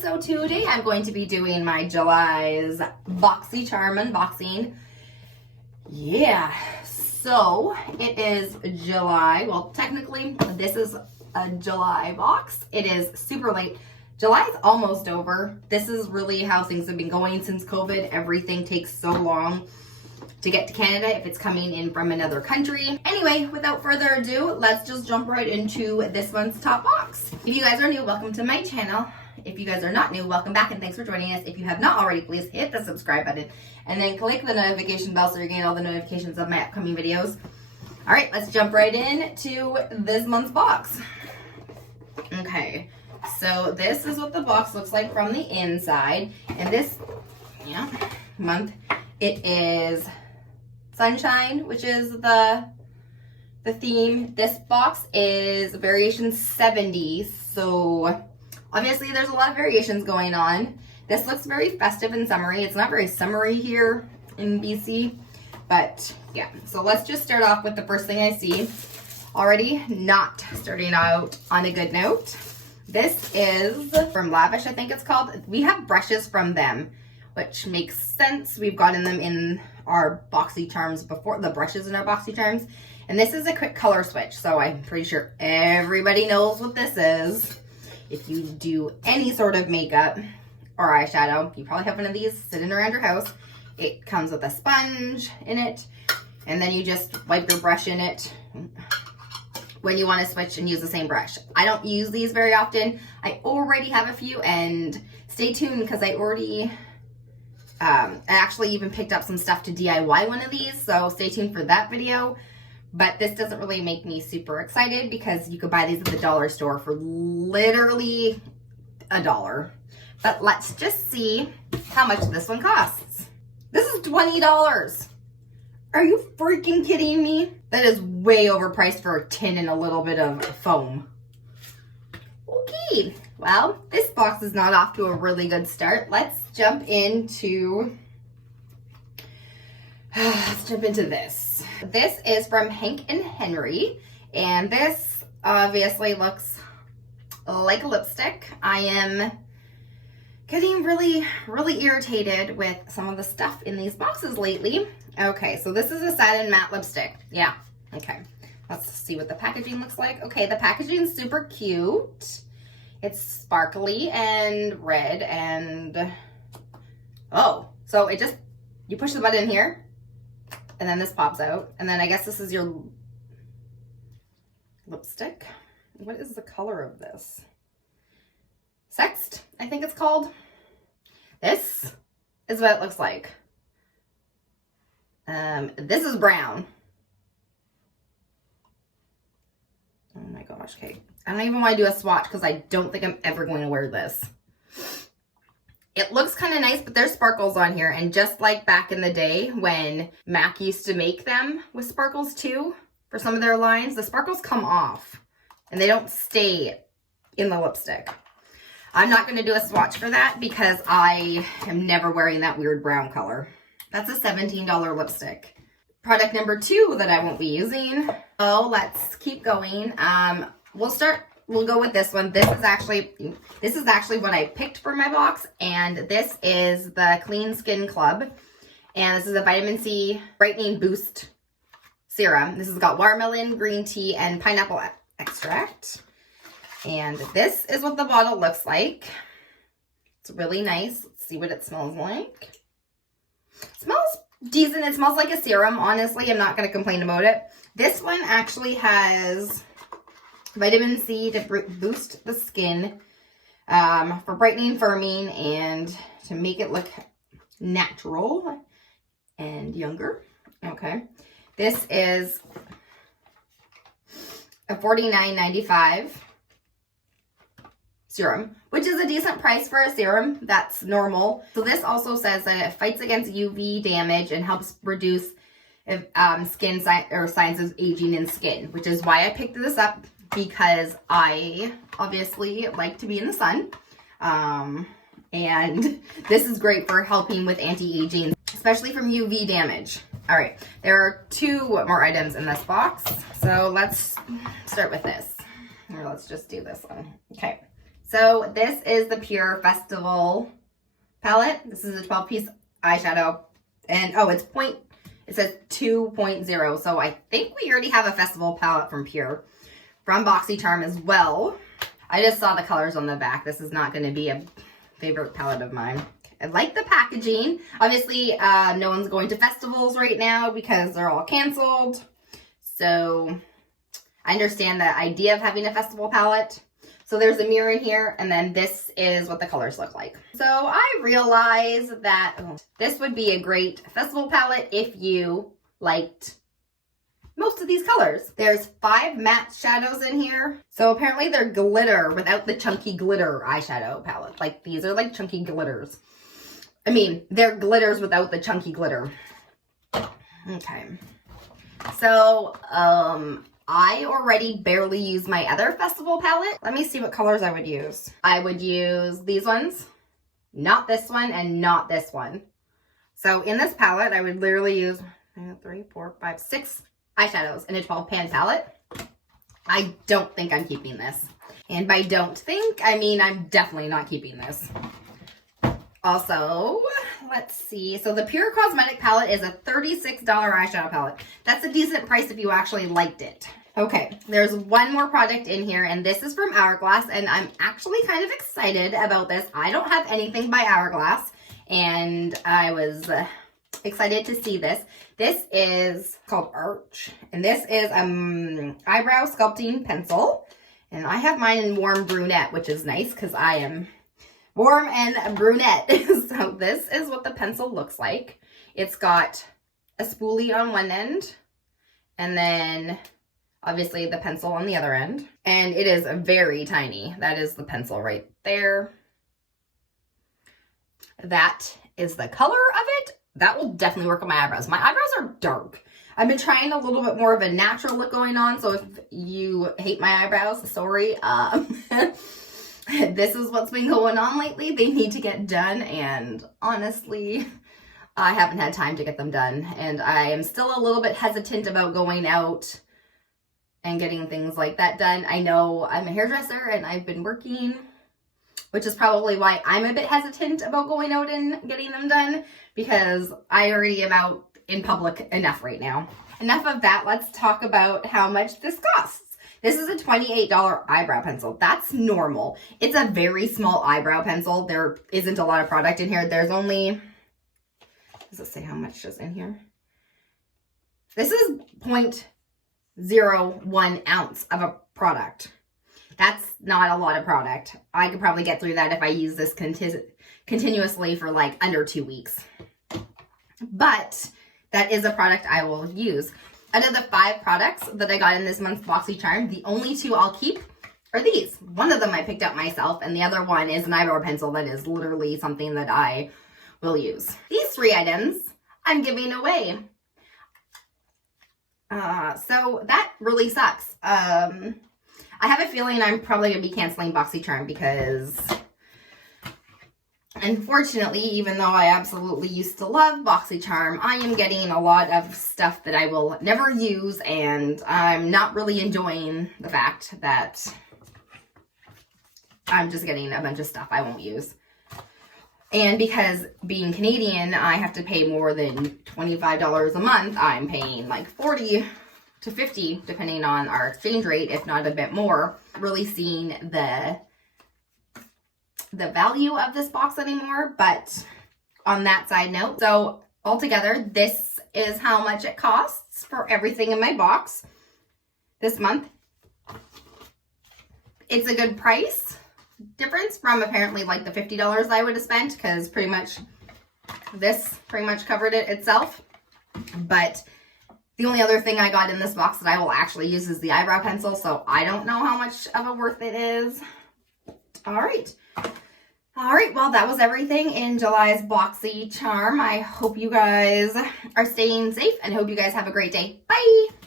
so today I'm going to be doing my July's Boxycharm unboxing. Yeah, so it is July. Well, technically this is a July box. It is super late. July's almost over. This is really how things have been going since COVID. Everything takes so long to get to Canada if it's coming in from another country. Anyway, without further ado, let's just jump right into this month's top box. If you guys are new, welcome to my channel. If you guys are not new, welcome back and thanks for joining us. If you have not already, please hit the subscribe button and then click the notification bell so you're getting all the notifications of my upcoming videos. All right, let's jump right into this month's box. Okay, so this is what the box looks like from the inside. And this month, it is Sunshine, which is the theme. This box is variation 70, so obviously there's a lot of variations going on. This looks very festive and summery. It's not very summery here in BC, but yeah. So let's just start off with the first thing I see. Already not starting out on a good note. This is from Lavish, I think it's called. We have brushes from them, which makes sense. We've gotten them in our Boxycharms before, the brushes in our Boxycharms. And this is a quick color switch, so I'm pretty sure everybody knows what this is. If you do any sort of makeup or eyeshadow, you probably have one of these sitting around your house. It comes with a sponge in it, and then you just wipe your brush in it when you want to switch and use the same brush. I don't use these very often. I already have a few, and stay tuned because I already, I actually even picked up some stuff to DIY one of these, so stay tuned for that video. But this doesn't really make me super excited because you could buy these at the dollar store for literally $1. But let's just see how much this one costs. This is $20. Are you freaking kidding me? That is way overpriced for a tin and a little bit of foam. Okay, well, this box is not off to a really good start. Let's jump into this. This is from Hank and Henry, and this obviously looks like a lipstick. I am getting really irritated with some of the stuff in these boxes lately. Okay, so this is a satin matte lipstick. Yeah, okay. Let's see what the packaging looks like. Okay, the packaging is super cute. It's sparkly and red and, oh, so it just, you push the button here, and then this pops out. And then I guess this is your lipstick. What is the color of this? Sext, I think it's called. This is what it looks like. This is brown. Oh my gosh, okay. I don't even want to do a swatch because I don't think I'm ever going to wear this. It looks kind of nice, but there's sparkles on here. And just like back in the day when MAC used to make them with sparkles too, for some of their lines, the sparkles come off and they don't stay in the lipstick. I'm not going to do a swatch for that because I am never wearing that weird brown color. That's a $17 lipstick. Product number 2 that I won't be using. Oh, let's keep going. We'll go with this one. This is actually what I picked for my box, and this is the Clean Skin Club, and this is a vitamin C brightening boost serum. This has got watermelon, green tea, and pineapple extract. And this is what the bottle looks like. It's really nice. Let's see what it smells like. It smells decent. It smells like a serum. Honestly, I'm not going to complain about it. This one actually has vitamin C to boost the skin, for brightening, firming, and to make it look natural and younger. Okay. This is a $49.95 serum, which is a decent price for a serum. That's normal. So this also says that it fights against UV damage and helps reduce skin signs of aging in skin, which is why I picked this up, because I obviously like to be in the sun. And this is great for helping with anti-aging, especially from UV damage. All right, there are 2 more items in this box. So let's start with this. Or let's just do this one. Okay, So this is the Pure Festival palette. This is a 12-piece eyeshadow. And oh, it says 2.0. So I think we already have a festival palette from Pure, from Boxycharm as well. I just saw the colors on the back. This is not going to be a favorite palette of mine. I like the packaging. Obviously, no one's going to festivals right now because they're all canceled. So I understand the idea of having a festival palette. So there's a mirror in here, and then this is what the colors look like. So I realized that this would be a great festival palette if you liked most of these colors. There's 5 matte shadows in here. So apparently they're glitter without the chunky glitter eyeshadow palette. Like these are like chunky glitters. I mean, they're glitters without the chunky glitter. Okay. So, I already barely use my other festival palette. Let me see what colors I would use. I would use these ones, not this one, and not this one. So in this palette, I would literally use 3, 4, 5, 6 eyeshadows in a 12-pan palette. I don't think I'm keeping this. And by don't think, I mean I'm definitely not keeping this. Also, let's see. So the Pure Cosmetic palette is a $36 eyeshadow palette. That's a decent price if you actually liked it. Okay, there's one more product in here, and this is from Hourglass, and I'm actually kind of excited about this. I don't have anything by Hourglass, and I was excited to see this. This is called Arch, and this is eyebrow sculpting pencil, and I have mine in warm brunette, which is nice because I am warm and brunette. So this is what the pencil looks like. It's got a spoolie on one end, and then obviously the pencil on the other end. And it is very tiny. That is the pencil right there. That is the color of it. That will definitely work on my eyebrows. My eyebrows are dark. I've been trying a little bit more of a natural look going on. So if you hate my eyebrows, sorry. This is what's been going on lately. They need to get done, and honestly, I haven't had time to get them done, and I am still a little bit hesitant about going out and getting things like that done. I know I'm a hairdresser and I've been working, which is probably why I'm a bit hesitant about going out and getting them done, because I already am out in public enough right now. Enough of that. Let's talk about how much this costs. This is a $28 eyebrow pencil. That's normal. It's a very small eyebrow pencil. There isn't a lot of product in here. There's only, does it say how much is in here? This is 0.01 ounce of a product. That's not a lot of product. I could probably get through that if I use this continuously for like under 2 weeks. But that is a product I will use. Out of the 5 products that I got in this month's Boxycharm, the only 2 I'll keep are these. One of them I picked up myself, and the other one is an eyebrow pencil that is literally something that I will use. These 3 items I'm giving away. So that really sucks. I have a feeling I'm probably going to be canceling Boxycharm because, unfortunately, even though I absolutely used to love Boxycharm, I am getting a lot of stuff that I will never use, and I'm not really enjoying the fact that I'm just getting a bunch of stuff I won't use. And because being Canadian, I have to pay more than $25 a month. I'm paying like $40 to $50, depending on our exchange rate, if not a bit more. Really seeing the value of this box anymore, but on that side note, so altogether, this is how much it costs for everything in my box this month. It's a good price difference from apparently like the $50 I would have spent, because pretty much this pretty much covered it itself. But the only other thing I got in this box that I will actually use is the eyebrow pencil, so I don't know how much of a worth it is. All right, well, that was everything in July's Boxycharm. I hope you guys are staying safe and hope you guys have a great day. Bye!